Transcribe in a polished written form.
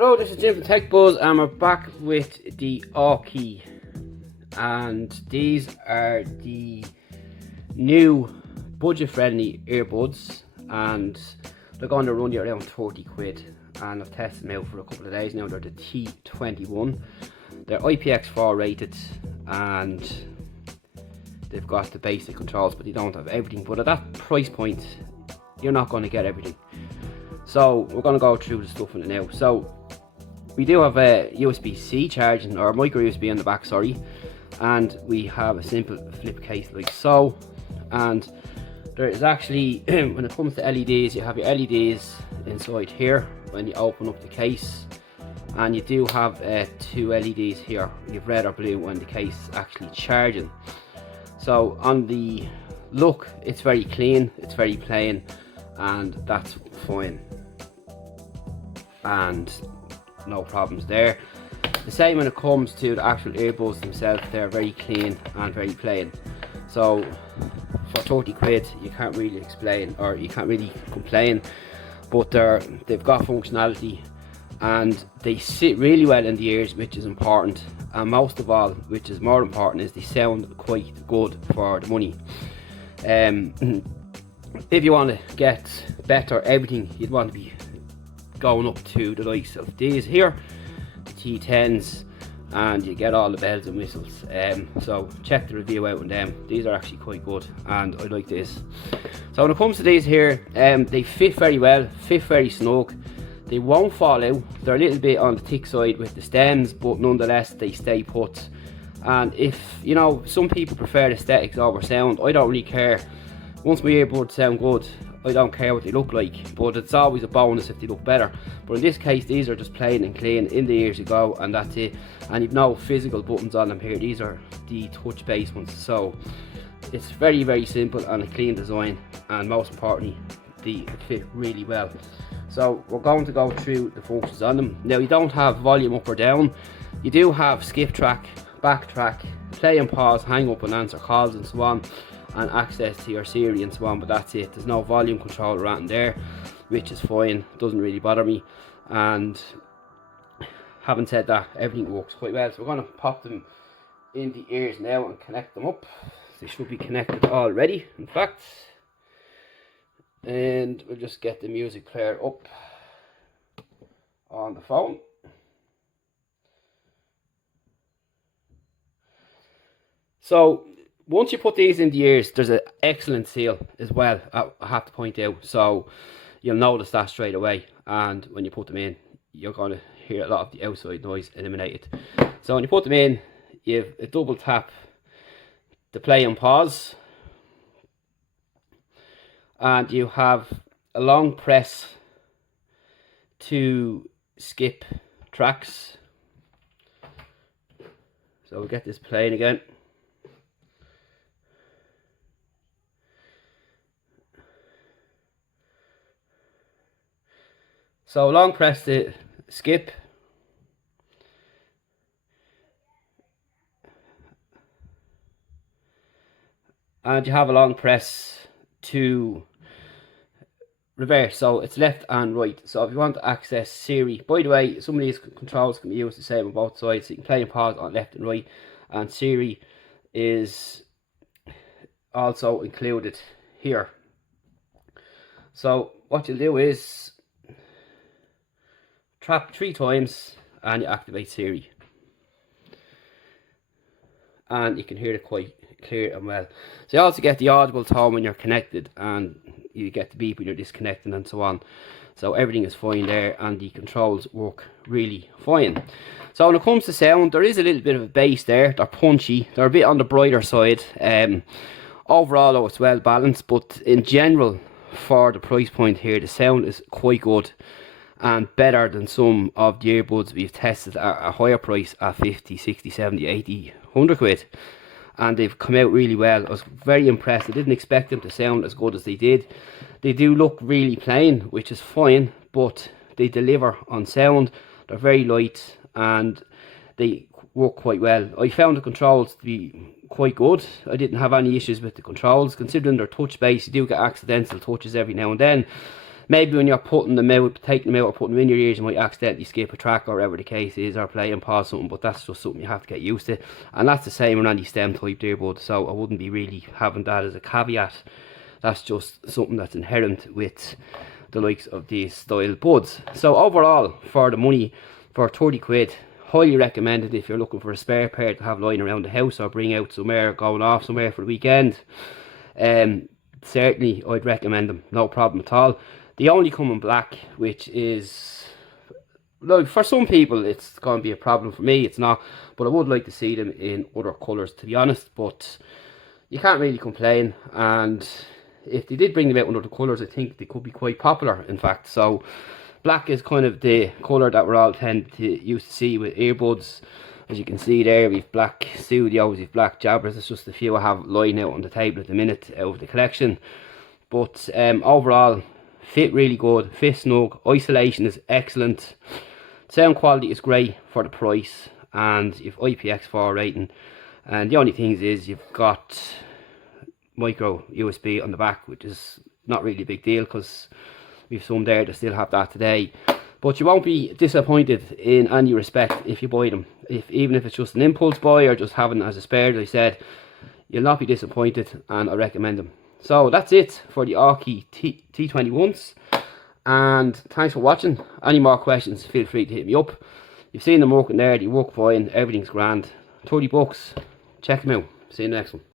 Hello, this is Jim from Tech Buzz and we're back with the Aukey, and these are the new budget friendly earbuds and they're going to run you around 30 quid, and I've tested them out for a couple of days now. They're the T21. They're IPX4 rated and they've got the basic controls, but they don't have everything. But at that price point you're not going to get everything, so we're going to go through the stuff in it now. So we do have a USB-C charging, or micro USB on the back, sorry, and we have a simple flip case like so. And there is actually, when it comes to LEDs, you have your LEDs inside here when you open up the case, and you do have two LEDs here. You have red or blue when the case is actually charging. So on the look, it's very clean, it's very plain, and that's fine, and no problems there. The same when it comes to the actual earbuds themselves. They're very clean and very plain. So for 30 quid you can't really explain, or you can't really complain. But they've got functionality and they sit really well in the ears, which is important, and most of all, which is more important, is they sound quite good for the money. If you want to get better everything, you'd want to be going up to the likes of these here, the T10s, and you get all the bells and whistles. So check the review out on them. These are actually quite good and I like this. So when it comes to these here, they fit very well, fit very snug. They won't fall out. They're a little bit on the thick side with the stems, but nonetheless they stay put. And if you know, some people prefer aesthetics over sound, I don't really care. Once my earbuds sound good, I don't care what they look like, but it's always a bonus if they look better. But in this case, these are just plain and clean, in the ears you go, and that's it. And you've no physical buttons on them here. These are the touch based ones, so it's very, very simple and a clean design, and most importantly, they fit really well. So we're going to go through the functions on them. Now, you don't have volume up or down. You do have skip track, backtrack, play and pause, hang up and answer calls and so on, and access to your Siri and so on, but that's it. There's no volume control around there, which is fine, doesn't really bother me. And having said that, everything works quite well. So we're going to pop them in the ears now and connect them up. They should be connected already, in fact. And we'll just get the music player up on the phone. So once you put these in the ears, there's an excellent seal as well, I have to point out. So you'll notice that straight away, and when you put them in, you're going to hear a lot of the outside noise eliminated. So when you put them in, you have a double tap to play and pause, and you have a long press to skip tracks. So we'll get this playing again. So long press to skip, and you have a long press to reverse, so it's left and right. So if you want to access Siri, by the way, some of these controls can be used the same on both sides, so you can play and pause on left and right, and Siri is also included here. So what you'll do is tap 3 times and you activate Siri, and you can hear it quite clear and well. So you also get the audible tone when you're connected, and you get the beep when you're disconnecting and so on. So everything is fine there, and the controls work really fine. So when it comes to sound, there is a little bit of a bass there. They're punchy, they're a bit on the brighter side. Overall though, it's well balanced, but in general, for the price point here, the sound is quite good and better than some of the earbuds we've tested at a higher price at 50, 60, 70, 80, 100 quid. And they've come out really well. I was very impressed. I didn't expect them to sound as good as they did. They do look really plain, which is fine, but they deliver on sound. They're very light and they work quite well. I found the controls to be quite good. I didn't have any issues with the controls. Considering they're touch based, you do get accidental touches every now and then. maybe when you're putting them out, taking them out or putting them in your ears, you might accidentally skip a track or whatever the case is, or play and pause something, but that's just something you have to get used to. And that's the same on any stem type earbud, so I wouldn't be really having that as a caveat. That's just something that's inherent with the likes of these style buds. So overall, for the money, for 30 quid, highly recommended if you're looking for a spare pair to have lying around the house or bring out somewhere, going off somewhere for the weekend. Certainly I'd recommend them, no problem at all. They only come in black, which is, like, for some people it's going to be a problem. For me it's not, but I would like to see them in other colours, to be honest. But you can't really complain, and if they did bring them out in other colours, I think they could be quite popular, in fact. So black is kind of the colour that we're all tend to used to see with earbuds. As you can see there, we've black studios, we've black jabbers. It's just a few I have lying out on the table at the minute out of the collection. But overall, fit really good, fit snug, isolation is excellent, sound quality is great for the price, and you've IPX4 rating. And the only things is you've got micro USB on the back, which is not really a big deal because we've some there that still have that today. But you won't be disappointed in any respect if you buy them. Even if it's just an impulse buy or just having it as a spare, as I said, you'll not be disappointed, and I recommend them. So that's it for the Aukey T21s, and thanks for watching. Any more questions, feel free to hit me up. You've seen them working there, they work fine, everything's grand. 30 bucks, check them out. See you in the next one.